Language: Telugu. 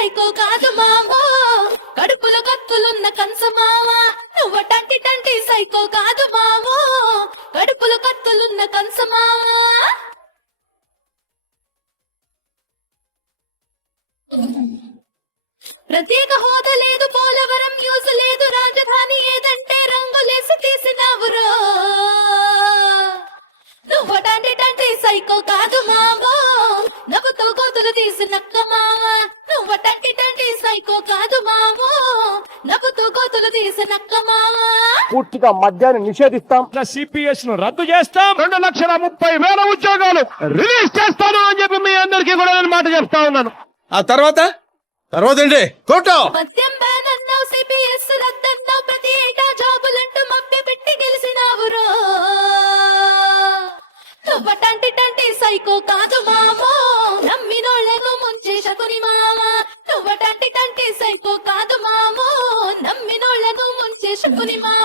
సైకో కాదు మావో కడుపులో కత్తులున్న కంసమావా నువ్వు టంటి సైకో కాదు మావో కడుపులో కత్తులున్న కంసమావా ప్రత్యేక హోదా లేదు పోలవరం న్యూస్ లేదు రాజధాని ఏదంటే రంగులేసి తీసినావురో నువ్వు టంటి సైకో కాదు మావో నవ్వుతో కోతులు తీసినక్క మావా నువ్వు టంటి సైకో కాదు మావో నవ్వుతో కోతులు తీసినక్క మావా పూర్తిగా మద్యాన్ని నిషేధిస్తాం. సిపిఎస్ ను రద్దు చేస్తాం. 2,30,30,000 ఉద్యోగాలు రిలీజ్ చేస్తాను అని చెప్పి మీ అందరికీ కూడా నేను మాట చెప్తా ఉన్నాను. ఆ తర్వాత ఏంటి కోటో మద్యం బ్యాన్ అన్నావు సిపిఎస్ రద్దన్నావు ప్రతి ఏటా జాబులంటూ మభ్య పెట్టి గెలిచినావురో నువ్వు టంటి సైకో కాదు మావో నమ్మినోళ్లను ముంచే శకుని మావా నువ్వు టంటి సైకో కాదు మావో నమ్మినోళ్లను ముంచే శకుని మావా